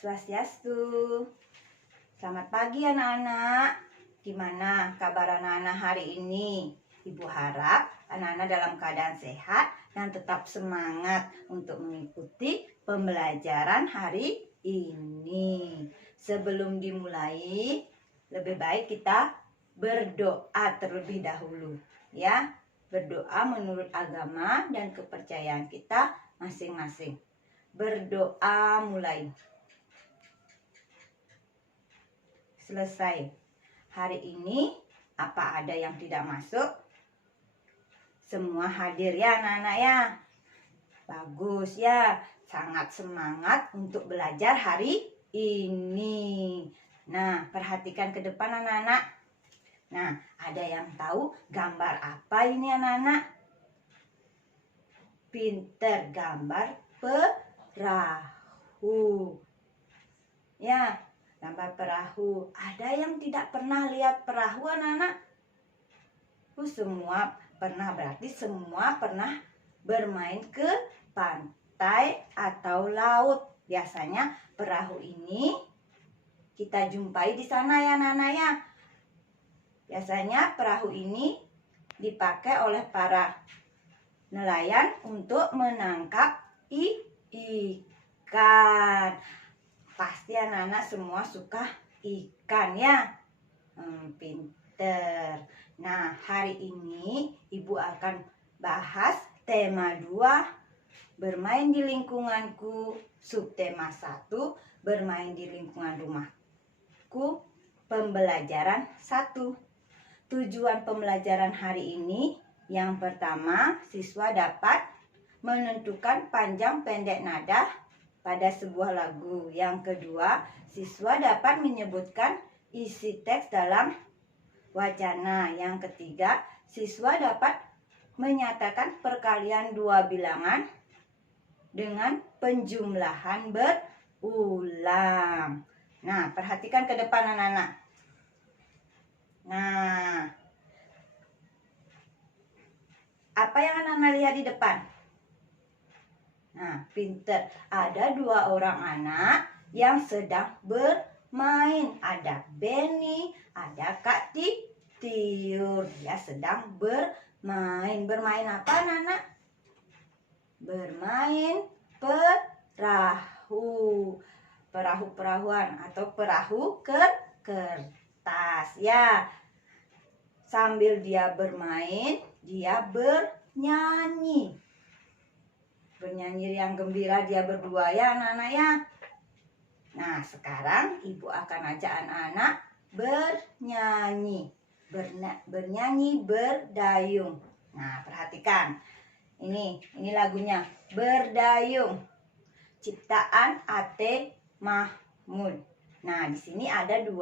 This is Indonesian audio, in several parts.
Swastiastu. Selamat pagi anak-anak. Gimana kabar anak-anak hari ini? Ibu harap anak-anak dalam keadaan sehat dan tetap semangat untuk mengikuti pembelajaran hari ini. Sebelum dimulai, lebih baik kita berdoa terlebih dahulu, ya. Berdoa menurut agama dan kepercayaan kita masing-masing. Berdoa mulai. Selesai. Hari ini apa ada yang tidak masuk? Semua hadir ya anak-anak ya. Bagus ya. Sangat semangat untuk belajar hari ini. Nah, perhatikan ke depan anak-anak. Nah, ada yang tahu gambar apa ini anak-anak? Pinter, gambar perahu. Ya, gambar perahu. Ada yang tidak pernah lihat perahu anak-anak? Semua pernah, berarti semua pernah bermain ke pantai atau laut. Biasanya perahu ini kita jumpai di sana ya anak-anak ya. Biasanya perahu ini dipakai oleh para nelayan untuk menangkap ikan. Pasti anak-anak semua suka ikan ya. Pinter. Nah, hari ini Ibu akan bahas tema 2, bermain di lingkunganku. Subtema 1, bermain di lingkungan rumahku. Pembelajaran 1. Tujuan pembelajaran hari ini, yang pertama, siswa dapat menentukan panjang pendek nada pada sebuah lagu. Yang kedua, siswa dapat menyebutkan isi teks dalam wacana. Yang ketiga, siswa dapat menyatakan perkalian dua bilangan dengan penjumlahan berulang. Nah, perhatikan ke depan anak-anak. Nah, apa yang anak-anak lihat di depan? Nah, pinter. Ada 2 orang anak yang sedang bermain. Ada Benny, ada Kak Tiur. Ya, sedang bermain. Bermain apa anak-anak? Bermain perahu. Perahu-perahuan atau perahu kertas. Ya. Sambil dia bermain, dia bernyanyi. Bernyanyi yang gembira dia berdua ya anak-anak ya. Nah, sekarang Ibu akan ajak anak-anak bernyanyi. Bernyanyi berdayung. Nah, perhatikan. Ini lagunya. Berdayung. Ciptaan A.T. Mahmud. Nah, di sini ada 2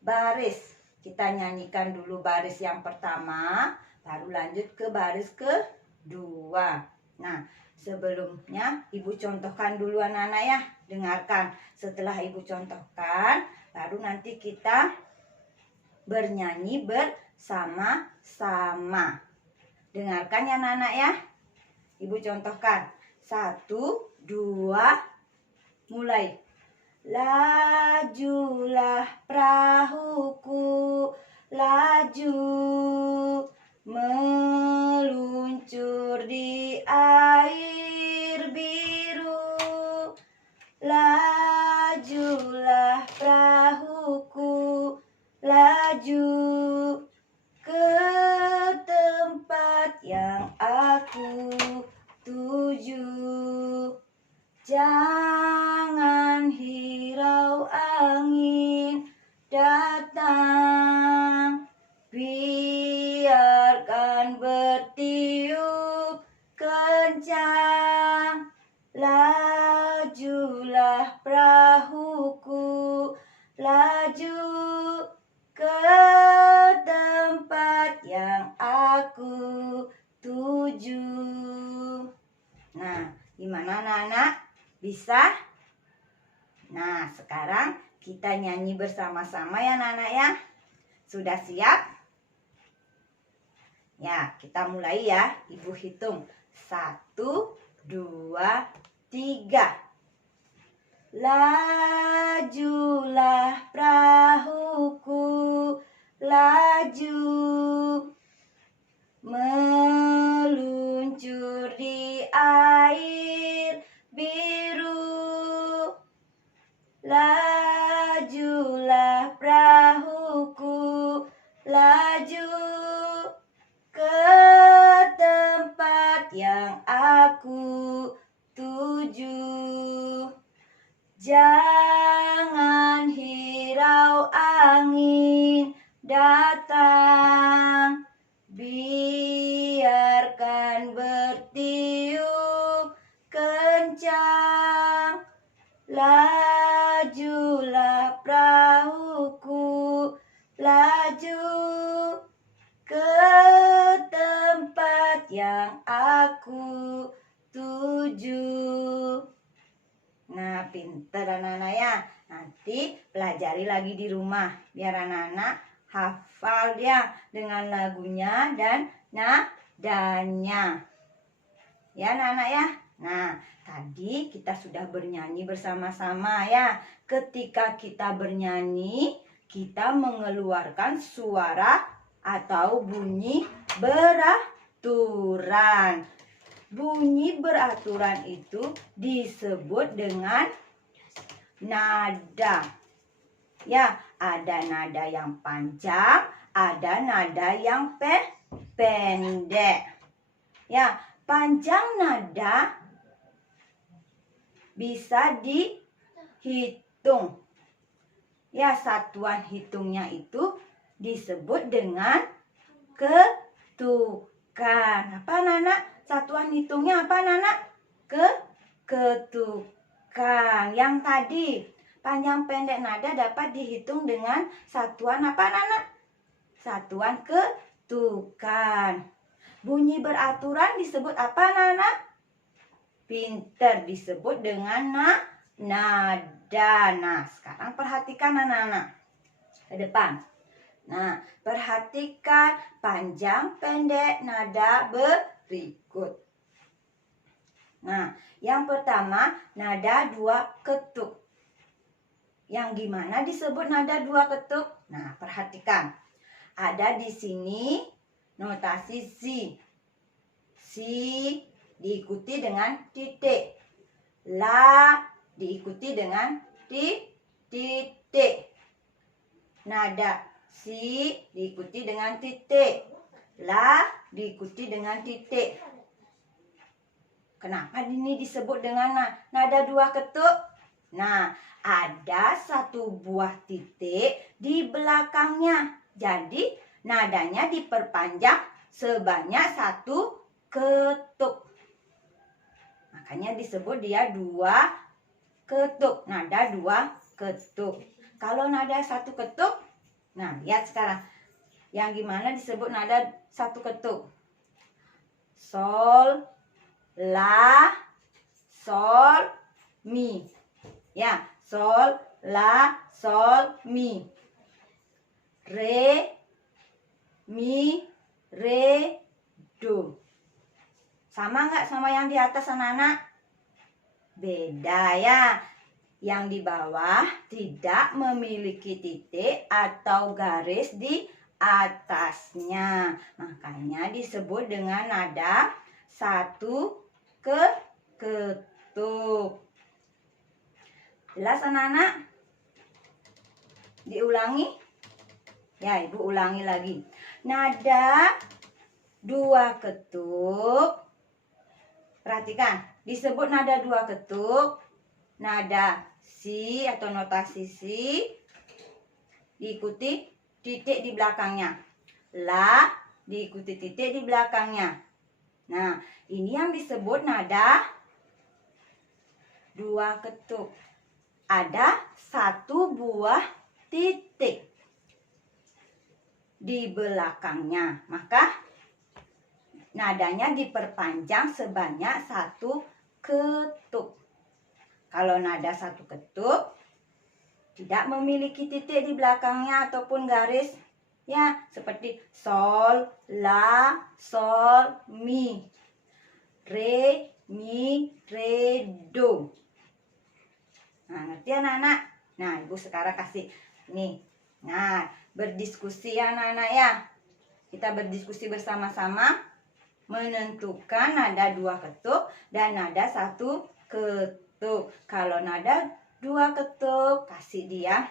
baris. Kita nyanyikan dulu baris yang pertama, baru lanjut ke baris kedua. Nah, sebelumnya Ibu contohkan dulu anak-anak ya. Dengarkan. Setelah Ibu contohkan, baru nanti kita bernyanyi bersama-sama. Dengarkan ya anak-anak ya. Ibu contohkan. 1, 2, mulai. Lajulah perahuku, laju, meluncur di air biru. Lajulah perahuku, laju, ke tempat yang aku tuju. Jangan hirau angin datang, biarkan bertiup kencang. Lajulah perahuku, laju, ke tempat yang aku tuju. Nah, gimana anak-anak? Bisa? Nah, sekarang kita nyanyi bersama-sama ya anak-anak ya. Sudah siap? Ya, kita mulai ya. Ibu hitung. 1, 2, 3. lajulah perahuku, laju meluncur di air biru. Lajulah perahuku, laju ke tempat yang aku tuju. Jangan hirau angin datang, biarkan bertiup kencang. Lajulah perahuku, laju ke tempat yang aku tuju. Nah, pinter anak-anak ya. Nanti pelajari lagi di rumah biar anak-anak hafal dia dengan lagunya dan nadanya. Ya anak-anak ya. Nah, tadi kita sudah bernyanyi bersama-sama ya. Ketika kita bernyanyi, kita mengeluarkan suara atau bunyi beraturan. Bunyi beraturan itu disebut dengan nada. Ya, ada nada yang panjang, ada nada yang pendek. Ya, panjang nada bisa dihitung. Ya, satuan hitungnya itu disebut dengan ketukan. Apa anak-anak? Satuan hitungnya apa anak-anak? Ketukan. Yang tadi panjang pendek nada dapat dihitung dengan satuan apa anak-anak? Satuan ketukan. Bunyi beraturan disebut apa anak-anak? Pinter, disebut dengan nada. Nah, sekarang perhatikan anak-anak ke depan. Nah, perhatikan panjang pendek nada berikut. Nah, yang pertama nada dua ketuk. Yang gimana disebut nada dua ketuk? Nah, perhatikan. Ada di sini notasi si. Si diikuti dengan titik. La diikuti dengan titik. Nada si diikuti dengan titik. La diikuti dengan titik. Kenapa ini disebut dengan nada dua ketuk? Nah, ada satu buah titik di belakangnya. Jadi, nadanya diperpanjang sebanyak satu ketuk. Makanya disebut dia dua ketuk. Nada dua ketuk. Kalau nada satu ketuk, nah lihat sekarang. Yang gimana disebut nada satu ketuk? Sol, la, sol, mi. Ya, sol, la, sol, mi. Re, mi, re, do. Sama nggak sama yang di atas anak-anak? Beda ya. Yang di bawah tidak memiliki titik atau garis di atasnya. Makanya disebut dengan nada satu ketuk. Jelas anak-anak? Diulangi? Ya, ibu ulangi lagi. Nada dua ketuk. Perhatikan, disebut nada dua ketuk. Nada si atau notasi si diikuti titik di belakangnya. La diikuti titik di belakangnya. Nah, ini yang disebut nada dua ketuk. Ada satu buah titik di belakangnya. Maka nadanya diperpanjang sebanyak satu ketuk. Kalau nada satu ketuk tidak memiliki titik di belakangnya ataupun garis, ya seperti sol, la, sol, mi, re, mi, re, do. Nah, ngerti anak-anak? Nah, ibu sekarang kasih nih. Nah, berdiskusi ya anak-anak ya. Kita berdiskusi bersama-sama menentukan nada 2 ketuk dan nada 1 ketuk. Kalau nada 2 ketuk, kasih dia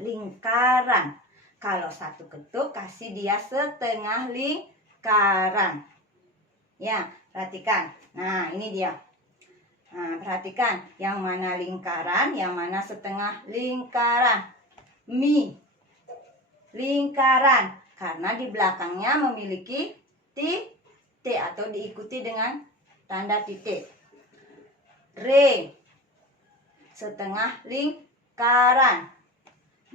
lingkaran. Kalau 1 ketuk, kasih dia setengah lingkaran. Ya, perhatikan. Nah, ini dia. Nah, perhatikan. Yang mana lingkaran, yang mana setengah lingkaran. Mi. Lingkaran. Karena di belakangnya memiliki titik atau diikuti dengan tanda titik. Re. Setengah lingkaran.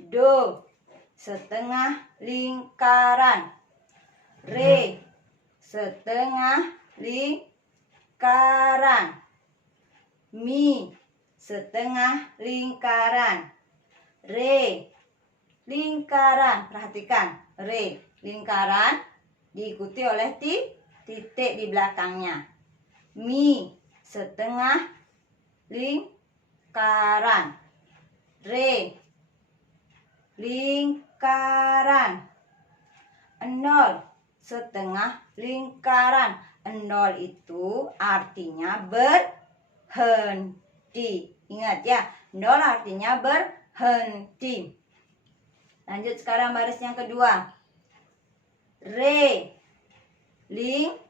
Do. Setengah lingkaran. Re. Setengah lingkaran. Mi. Setengah lingkaran. Re. Lingkaran. Perhatikan. Re. Lingkaran diikuti oleh titik di belakangnya. Mi. Setengah lingkaran. Re. Lingkaran. Nol. Setengah lingkaran. Nol itu artinya berhenti. Ingat ya, nol artinya berhenti. Lanjut sekarang baris yang kedua. Re. Lingkaran.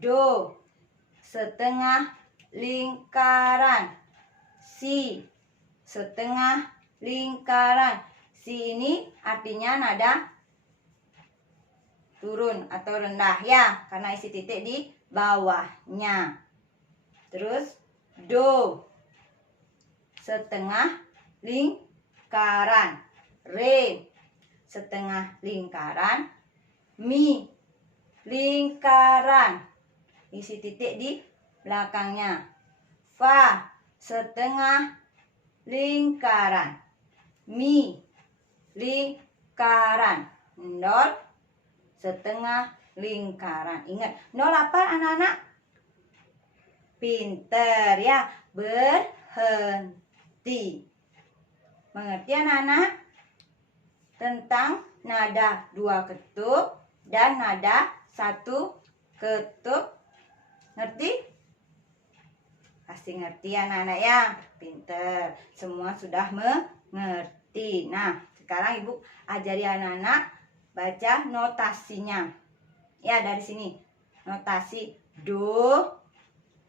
Do. Setengah lingkaran. Si. Setengah lingkaran. Si ini artinya nada turun atau rendah ya, karena isi titik di bawahnya. Terus do. Setengah lingkaran. Re. Setengah lingkaran. Mi. Lingkaran. Isi titik di belakangnya. Fa. Setengah lingkaran. Mi. Lingkaran. Nol. Setengah lingkaran. Ingat, nol apa anak-anak? Pinter ya. Berhenti. Mengerti anak-anak? Tentang nada 2 ketuk dan nada 1 ketuk. Ngerti? Pasti ngerti anak-anak ya. Pinter. Semua sudah mengerti. Nah, sekarang ibu ajari anak-anak baca notasinya. Ya, dari sini. Notasi do,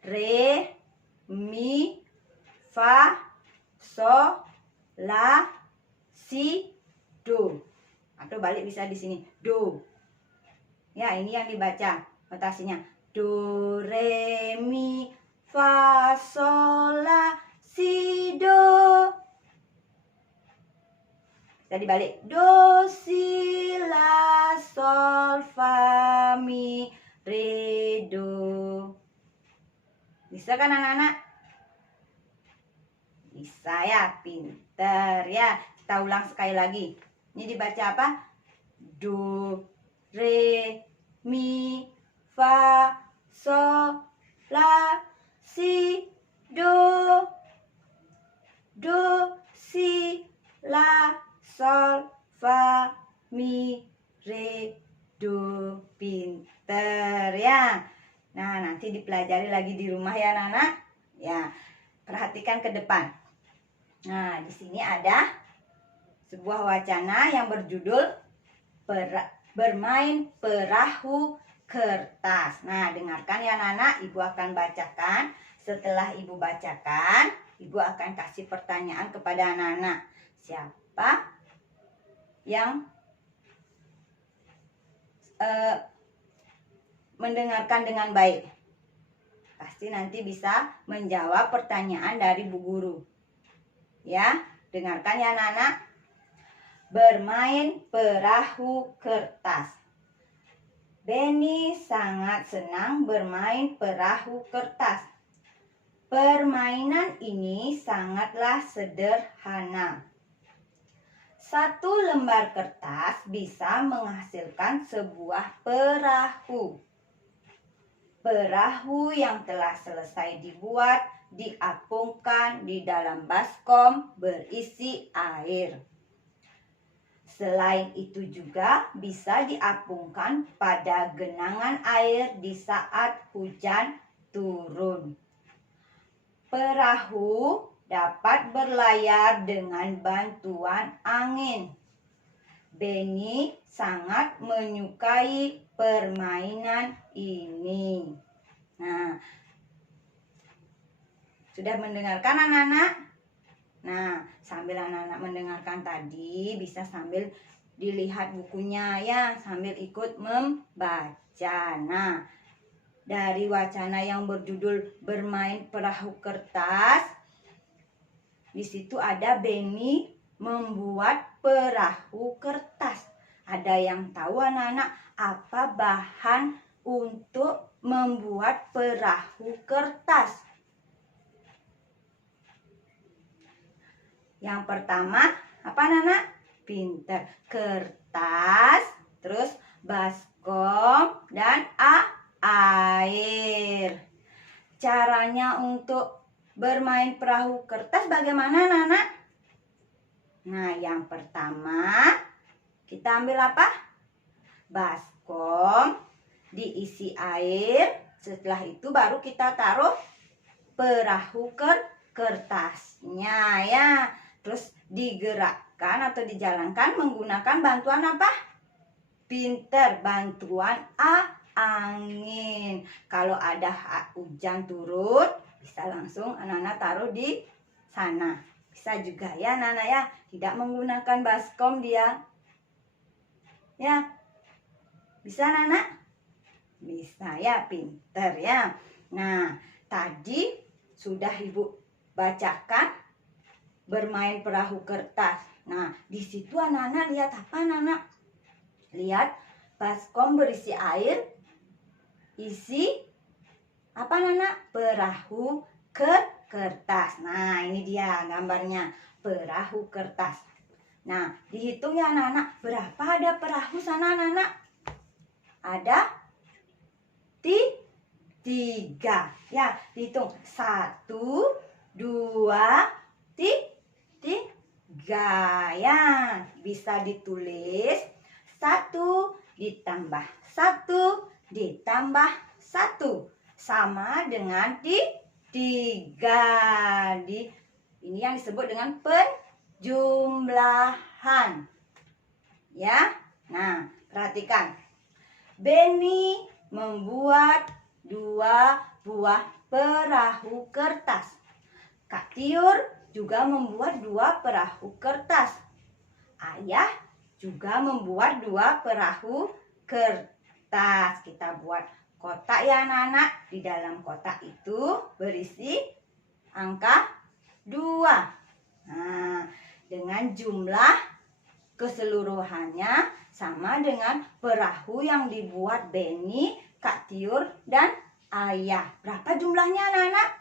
re, mi, fa, so, la, si, do. Atau balik bisa di sini. Do. Ya, ini yang dibaca notasinya. Do, re, mi, fa, sol, la, si, do. Bisa dibalik. Do, si, la, sol, fa, mi, re, do. Bisa kan anak-anak? Bisa ya, pinter ya. Kita ulang sekali lagi. Ini dibaca apa? Do, re, mi, fa, sol, la, si, do. Do, si, la, sol, fa, mi, re, do. Pinter ya. Nah, nanti dipelajari lagi di rumah ya anak-anak. Ya, perhatikan ke depan. Nah, di sini ada sebuah wacana yang berjudul bermain perahu kertas. Nah, dengarkan ya anak-anak, ibu akan bacakan. Setelah ibu bacakan, ibu akan kasih pertanyaan kepada anak-anak. Siapa yang mendengarkan dengan baik? Pasti nanti bisa menjawab pertanyaan dari Bu Guru. Ya, dengarkan ya anak-anak. Bermain perahu kertas. Benny sangat senang bermain perahu kertas. Permainan ini sangatlah sederhana. 1 lembar kertas bisa menghasilkan sebuah perahu. Perahu yang telah selesai dibuat diapungkan di dalam baskom berisi air. Selain itu juga bisa diapungkan pada genangan air di saat hujan turun. Perahu dapat berlayar dengan bantuan angin. Benny sangat menyukai permainan ini. Nah, sudah mendengarkan anak-anak? Nah, sambil anak-anak mendengarkan tadi, bisa sambil dilihat bukunya ya, sambil ikut membaca. Nah, dari wacana yang berjudul Bermain Perahu Kertas, di situ ada Benny membuat perahu kertas. Ada yang tahu anak-anak apa bahan untuk membuat perahu kertas? Yang pertama, apa anak-anak? Pinter. Kertas, terus baskom, dan air. Caranya untuk bermain perahu kertas bagaimana anak-anak? Nah, yang pertama kita ambil apa? Baskom, diisi air. Setelah itu baru kita taruh perahu kertasnya ya. Terus digerakkan atau dijalankan menggunakan bantuan apa? Pinter, bantuan angin. Kalau ada hujan turun, bisa langsung anak-anak taruh di sana. Bisa juga ya anak-anak ya, tidak menggunakan baskom dia. Ya, bisa anak-anak? Bisa ya, pinter ya. Nah, tadi sudah Ibu bacakan bermain perahu kertas. Nah, di situ anak-anak lihat apa anak-anak? Lihat baskom berisi air, isi apa anak-anak? Perahu kertas. Nah, ini dia gambarnya, perahu kertas. Nah, dihitung ya anak-anak, berapa ada perahu sana anak-anak? Ada 3. Ya, dihitung 1, 2, 3. Ya, bisa ditulis 1 ditambah 1 ditambah 1 sama dengan 3. Ini yang disebut dengan penjumlahan. Ya. Nah, perhatikan. Benny membuat 2 buah perahu kertas. Kak Tiur juga membuat 2 perahu kertas. Ayah juga membuat 2 perahu kertas. Kita buat kotak ya anak-anak. Di dalam kotak itu berisi angka 2. Nah, dengan jumlah keseluruhannya sama dengan perahu yang dibuat Benny, Kak Tiur, dan Ayah. Berapa jumlahnya anak-anak?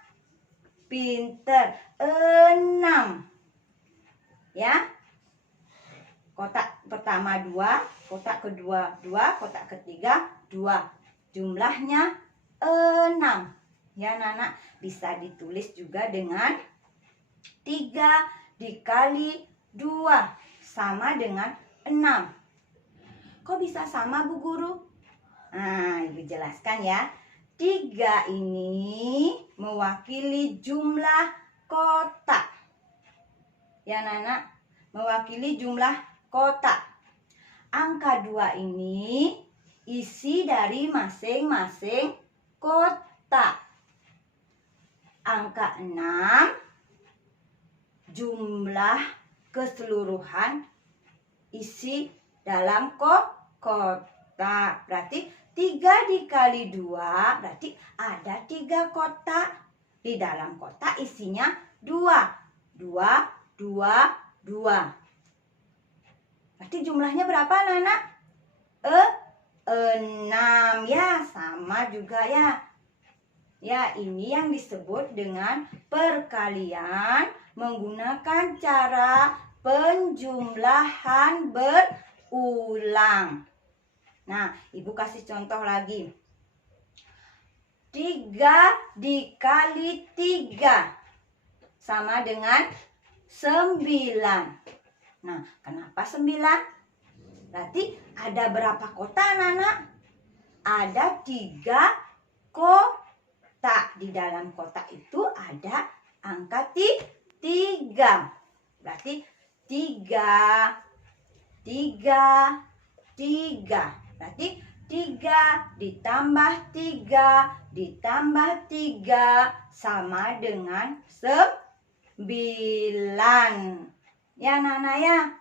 Pinter, 6. Ya. Kotak pertama 2, kotak kedua 2, kotak ketiga 2. Jumlahnya 6. Ya anak-anak, bisa ditulis juga dengan 3 dikali 2 sama dengan 6. Kok bisa sama Bu Guru? Nah, Ibu jelaskan ya. 3 ini mewakili jumlah kotak. Ya anak-anak, mewakili jumlah kotak. Angka 2 ini isi dari masing-masing kotak. Angka 6 jumlah keseluruhan isi dalam kotak. Berarti 3 dikali 2 berarti ada 3 kotak. Di dalam kotak isinya 2. 2, 2, 2. Berarti jumlahnya berapa anak-anak? 6 ya, sama juga ya. Ya, ini yang disebut dengan perkalian menggunakan cara penjumlahan berulang. Nah, Ibu kasih contoh lagi. 3 dikali 3 sama dengan 9. Nah, kenapa 9? Berarti ada berapa kotak anak-anak? Ada 3 kotak. Di dalam kotak itu ada angka 3. Berarti 3, 3, 3. Berarti 3 ditambah 3 ditambah 3 sama dengan 9. Ya anak-anak ya.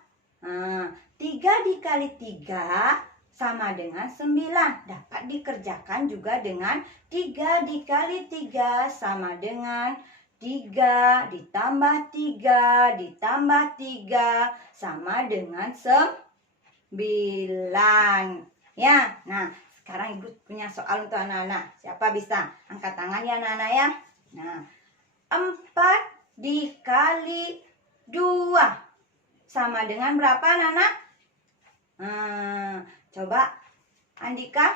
3 dikali 3 sama dengan 9. Dapat dikerjakan juga dengan 3 dikali 3 sama dengan 3 ditambah 3 ditambah 3 sama dengan 9. Ya, nah sekarang Ibu punya soal untuk anak-anak. Siapa bisa? Angkat tangan ya anak-anak ya. Nah, 4 dikali 2 sama dengan berapa anak-anak? Coba Andika.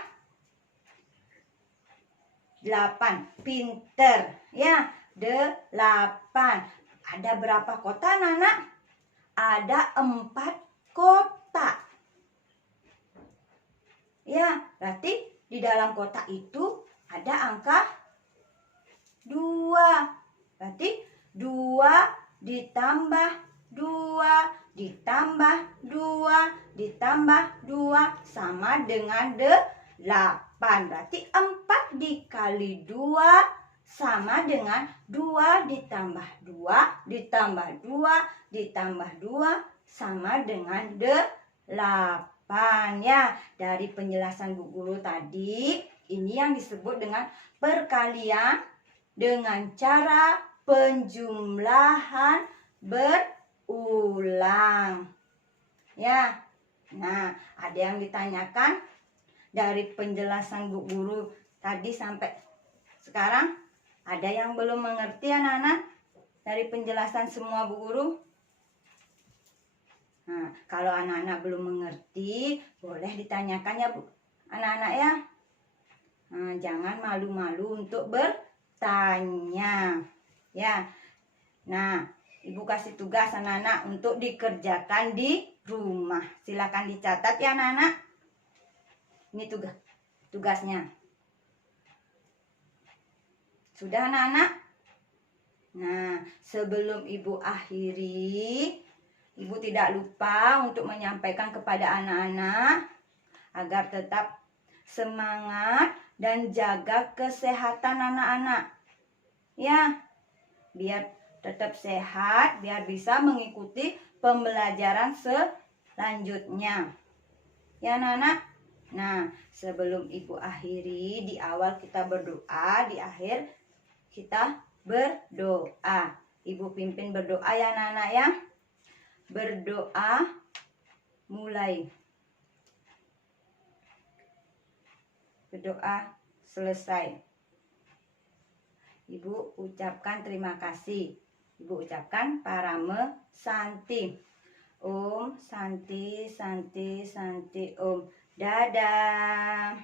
8. Pinter. Ya, 8. Ada berapa kotak anak-anak? Ada 4 kotak. Ya, berarti di dalam kotak itu ada angka 2. Berarti 2 ditambah 2 ditambah 2 ditambah 2 sama dengan 8. Berarti 4 dikali 2 sama dengan 2 ditambah 2 ditambah 2 ditambah 2 sama dengan 8. Ya, dari penjelasan Bu Guru tadi, ini yang disebut dengan perkalian dengan cara penjumlahan berulang. Ya. Nah, ada yang ditanyakan dari penjelasan Bu Guru tadi sampai sekarang? Ada yang belum mengerti anak-anak dari penjelasan semua Bu Guru? Nah, kalau anak-anak belum mengerti, boleh ditanyakan ya Bu, anak-anak ya. Nah, jangan malu-malu untuk bertanya. Ya. Nah, Ibu kasih tugas anak-anak untuk dikerjakan di rumah. Silakan dicatat ya anak-anak. Ini tugasnya. Sudah anak-anak? Nah, sebelum Ibu akhiri, Ibu tidak lupa untuk menyampaikan kepada anak-anak agar tetap semangat dan jaga kesehatan anak-anak. Ya, biar tetap sehat, biar bisa mengikuti pembelajaran selanjutnya. Ya anak-anak? Nah, sebelum Ibu akhiri, di awal kita berdoa, di akhir kita berdoa. Ibu pimpin berdoa ya anak-anak ya. Berdoa mulai. Berdoa selesai. Ibu ucapkan terima kasih. Ibu ucapkan Parame Santi. Om Santi Santi Santi Om. Dadah.